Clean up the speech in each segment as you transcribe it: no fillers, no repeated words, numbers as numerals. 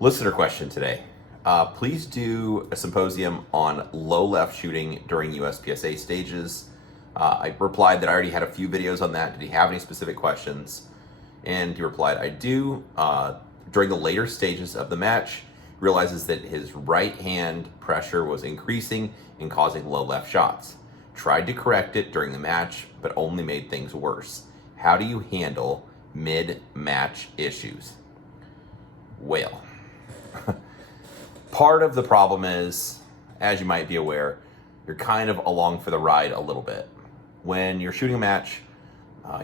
Listener question today. Please do a symposium on low left shooting during USPSA stages. I replied that I already had a few videos on that. Did he have any specific questions? And he replied, I do. During the later stages of the match, realizes that his right hand pressure was increasing and causing low left shots. Tried to correct it during the match, but only made things worse. How do you handle mid-match issues? Well, part of the problem is, as you might be aware, you're kind of along for the ride a little bit. When you're shooting a match,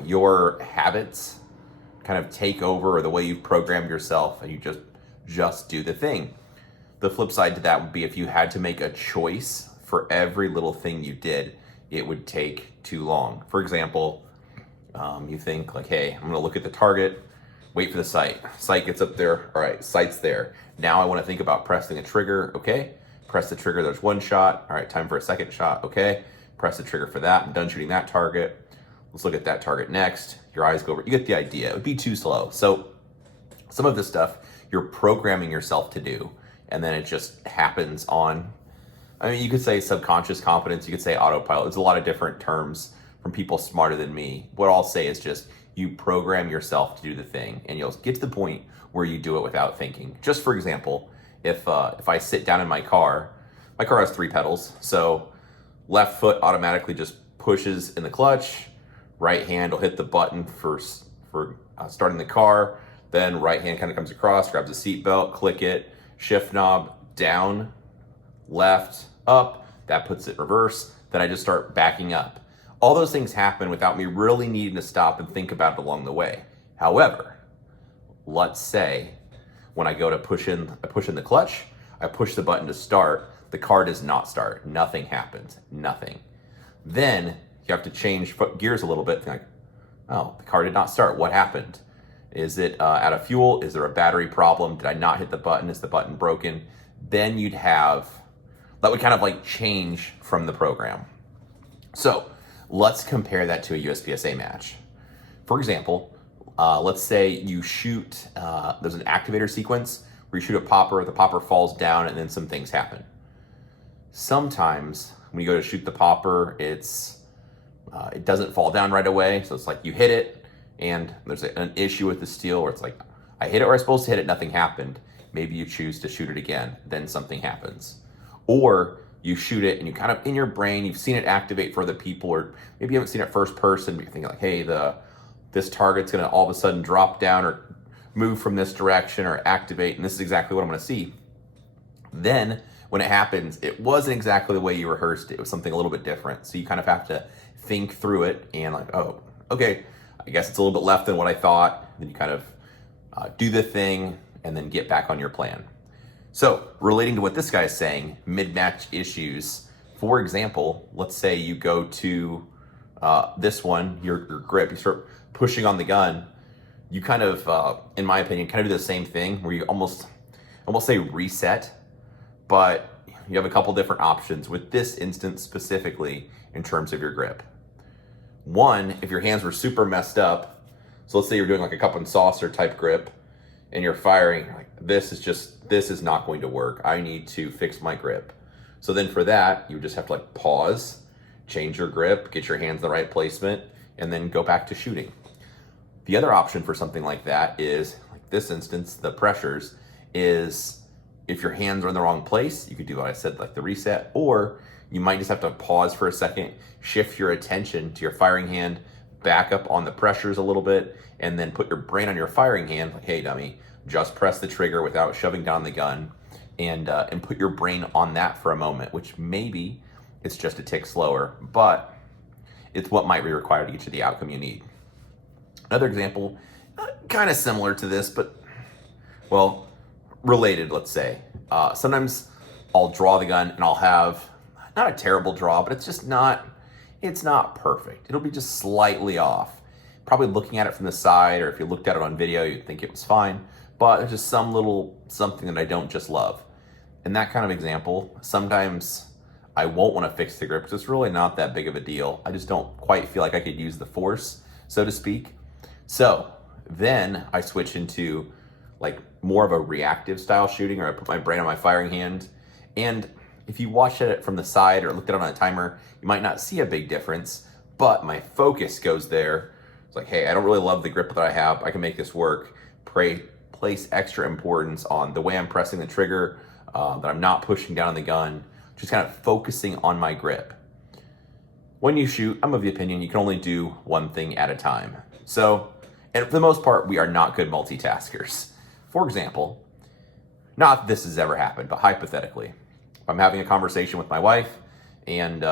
your habits kind of take over, or the way you've programmed yourself, and you just do the thing. The flip side to that would be if you had to make a choice for every little thing you did, it would take too long. For example, you think like, hey, I'm gonna look at the target, wait for the sight. Sight gets up there, all right, sight's there. Now I wanna think about pressing a trigger, okay? Press the trigger, there's one shot, all right, time for a second shot, okay? Press the trigger for that, I'm done shooting that target. Let's look at that target next. Your eyes go over, you get the idea. It would be too slow. So some of this stuff you're programming yourself to do, and then it just happens on, I mean, you could say subconscious competence, you could say autopilot. There's a lot of different terms from people smarter than me. What I'll say is just you program yourself to do the thing, and you'll get to the point where you do it without thinking. Just for example, if I sit down in my car has 3 pedals, so left foot automatically just pushes in the clutch, right hand will hit the button for starting the car, then right hand kind of comes across, grabs the seat belt, click it, shift knob, down, left, up, that puts it reverse, then I just start backing up. All those things happen without me really needing to stop and think about it along the way. However, let's say when I go to push in the clutch, I push the button to start, the car does not start, nothing happens, nothing. Then you have to change gears a little bit, like, oh, the car did not start, what happened? Is it out of fuel? Is there a battery problem? Did I not hit the button? Is the button broken? Then that would kind of like change from the program. So let's compare that to a USPSA match. For example, let's say you shoot, there's an activator sequence where you shoot a popper, the popper falls down, and then some things happen. Sometimes when you go to shoot the popper, it doesn't fall down right away. So it's like you hit it, and there's an issue with the steel where it's like, I hit it where I was supposed to hit it, nothing happened. Maybe you choose to shoot it again, then something happens. Or you shoot it and you kind of, in your brain, you've seen it activate for other people, or maybe you haven't seen it first person, but you're thinking like, hey, this target's gonna all of a sudden drop down or move from this direction or activate, and this is exactly what I'm gonna see. Then when it happens, it wasn't exactly the way you rehearsed it. It was something a little bit different. So you kind of have to think through it and like, oh, okay, I guess it's a little bit left than what I thought. Then you kind of do the thing and then get back on your plan. So relating to what this guy is saying, mid-match issues, for example, let's say you go to this one, your grip, you start pushing on the gun, you kind of, in my opinion, kind of do the same thing where you almost say reset, but you have a couple different options with this instance specifically in terms of your grip. One, if your hands were super messed up, so let's say you're doing like a cup and saucer type grip and you're firing, you're like, this is not going to work. I need to fix my grip. So then for that, you just have to like pause, change your grip, get your hands in the right placement, and then go back to shooting. The other option for something like that is, like this instance, the pressures, is if your hands are in the wrong place, you could do what I said, like the reset, or you might just have to pause for a second, shift your attention to your firing hand, back up on the pressures a little bit, and then put your brain on your firing hand, like, hey dummy, just press the trigger without shoving down the gun, and put your brain on that for a moment, which maybe it's just a tick slower, but it's what might be required to get you the outcome you need. Another example, kind of similar to this, but, well, related, let's say. Sometimes I'll draw the gun and I'll have, not a terrible draw, but it's not perfect. It'll be just slightly off. Probably looking at it from the side, or if you looked at it on video, you'd think it was fine, but there's just some little something that I don't just love. In that kind of example, sometimes I won't want to fix the grip because it's really not that big of a deal. I just don't quite feel like I could use the force, so to speak. So then I switch into like more of a reactive style shooting, or I put my brain on my firing hand. And if you watched it from the side or looked at it on a timer, you might not see a big difference, but my focus goes there. It's like, hey, I don't really love the grip that I have. I can make this work. Place extra importance on the way I'm pressing the trigger, that I'm not pushing down on the gun, just kind of focusing on my grip. When you shoot, I'm of the opinion you can only do one thing at a time. So, and for the most part, we are not good multitaskers. For example, not that this has ever happened, but hypothetically, if I'm having a conversation with my wife and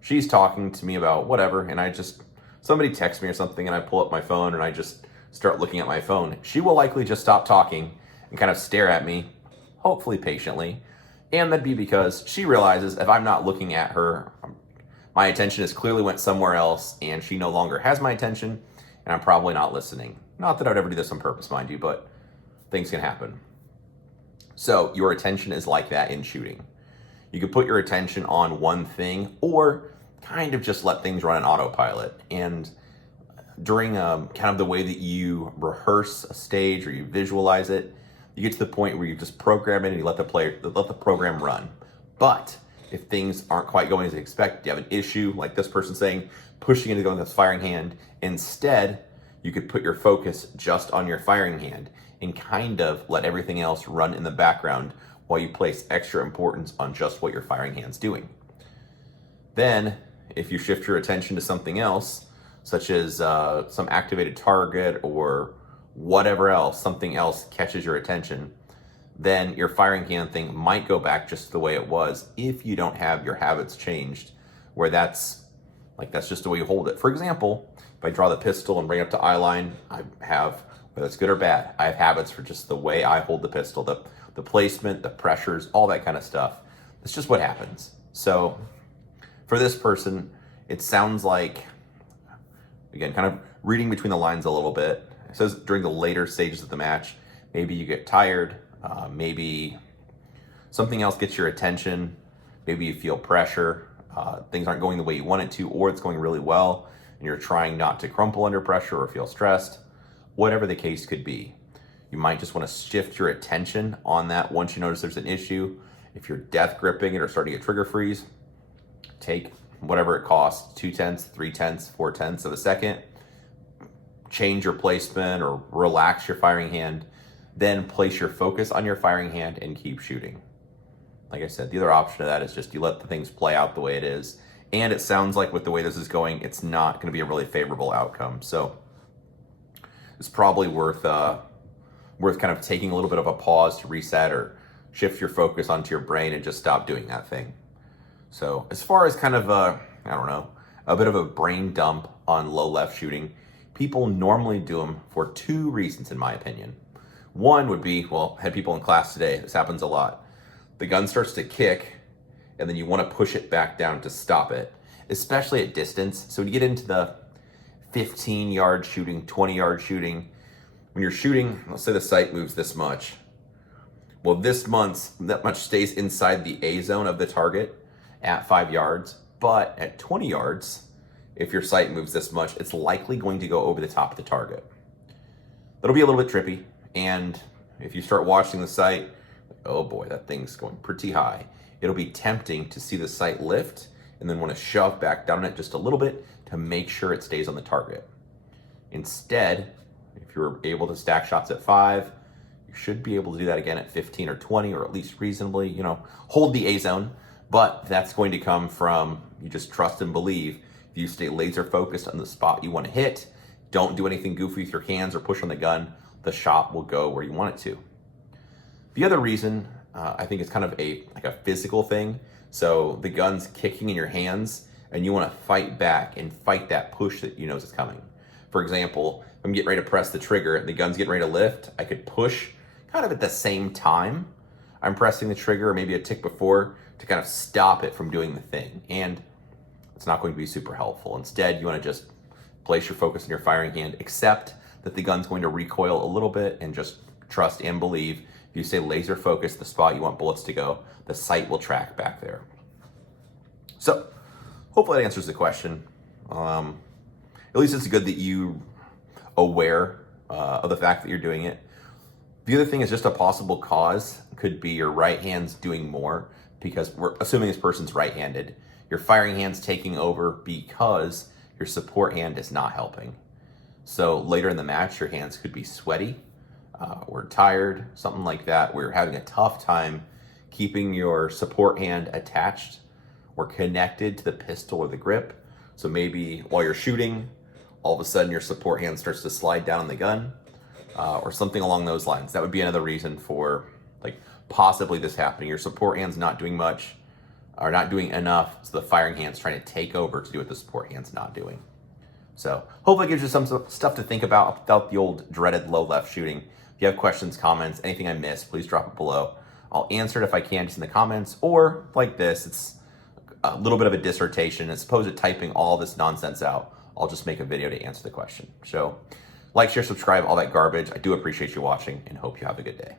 she's talking to me about whatever, and somebody texts me or something and I pull up my phone and I just start looking at my phone, she will likely just stop talking and kind of stare at me, hopefully patiently. And that'd be because she realizes if I'm not looking at her, my attention has clearly went somewhere else and she no longer has my attention and I'm probably not listening. Not that I would ever do this on purpose, mind you, but things can happen. So your attention is like that in shooting. You can put your attention on one thing or kind of just let things run on autopilot. And during kind of the way that you rehearse a stage or you visualize it, you get to the point where you just program it and you let the program run. But if things aren't quite going as expected, you have an issue like this person saying, pushing into going with this firing hand, instead, you could put your focus just on your firing hand and kind of let everything else run in the background while you place extra importance on just what your firing hand's doing. Then, if you shift your attention to something else, such as some activated target or whatever else, something else catches your attention, then your firing hand thing might go back just the way it was if you don't have your habits changed, where that's just the way you hold it. For example, if I draw the pistol and bring it up to eye line, I have, whether it's good or bad, I have habits for just the way I hold the pistol, the placement, the pressures, all that kind of stuff. It's just what happens. So for this person, it sounds like, again, kind of reading between the lines a little bit. It says during the later stages of the match, maybe you get tired, maybe something else gets your attention, maybe you feel pressure, things aren't going the way you want it to, or it's going really well, and you're trying not to crumple under pressure or feel stressed, whatever the case could be. You might just want to shift your attention on that once you notice there's an issue. If you're death gripping it or starting to trigger freeze, take whatever it costs, 2/10, 3/10, 4/10 of a second, change your placement or relax your firing hand, then place your focus on your firing hand and keep shooting. Like I said, the other option of that is just you let the things play out the way it is. And it sounds like with the way this is going, it's not going to be a really favorable outcome. So it's probably worth kind of taking a little bit of a pause to reset or shift your focus onto your brain and just stop doing that thing. So as far as kind of a bit of a brain dump on low left shooting, people normally do them for two reasons, in my opinion. One would be, well, I had people in class today, this happens a lot. The gun starts to kick, and then you want to push it back down to stop it, especially at distance. So when you get into the 15-yard shooting, 20-yard shooting, when you're shooting, let's say the sight moves this much. Well, that much stays inside the A zone of the target at 5 yards, but at 20 yards, if your sight moves this much, it's likely going to go over the top of the target. That'll be a little bit trippy, and if you start watching the sight, oh boy, that thing's going pretty high. It'll be tempting to see the sight lift and then want to shove back down it just a little bit to make sure it stays on the target. Instead, if you're able to stack shots at 5, you should be able to do that again at 15 or 20, or at least reasonably, hold the A zone. But that's going to come from you just trust and believe. If you stay laser focused on the spot you want to hit, don't do anything goofy with your hands or push on the gun, the shot will go where you want it to. The other reason, I think it's kind of a physical thing. So the gun's kicking in your hands and you want to fight back and fight that push that you know is coming. For example, if I'm getting ready to press the trigger and the gun's getting ready to lift, I could push kind of at the same time I'm pressing the trigger, or maybe a tick before, to kind of stop it from doing the thing. And it's not going to be super helpful. Instead, you want to just place your focus on your firing hand, accept that the gun's going to recoil a little bit, and just trust and believe. If you stay laser focused, the spot you want bullets to go, the sight will track back there. So hopefully that answers the question. At least it's good that you aware of the fact that you're doing it. The other thing is just a possible cause could be your right hand's doing more, because we're assuming this person's right-handed. Your firing hand's taking over because your support hand is not helping. So later in the match, your hands could be sweaty or tired, something like that, where you're having a tough time keeping your support hand attached or connected to the pistol or the grip. So maybe while you're shooting, all of a sudden your support hand starts to slide down the gun or something along those lines. That would be another reason for possibly this happening. Your support hand's not doing much or not doing enough, so the firing hand's trying to take over to do what the support hand's not doing. So hopefully it gives you some stuff to think about the old dreaded low left shooting. If you have questions, comments, anything I missed, please drop it below. I'll answer it if I can just in the comments, or like this, it's a little bit of a dissertation. As opposed to typing all this nonsense out, I'll just make a video to answer the question. So like, share, subscribe, all that garbage. I do appreciate you watching and hope you have a good day.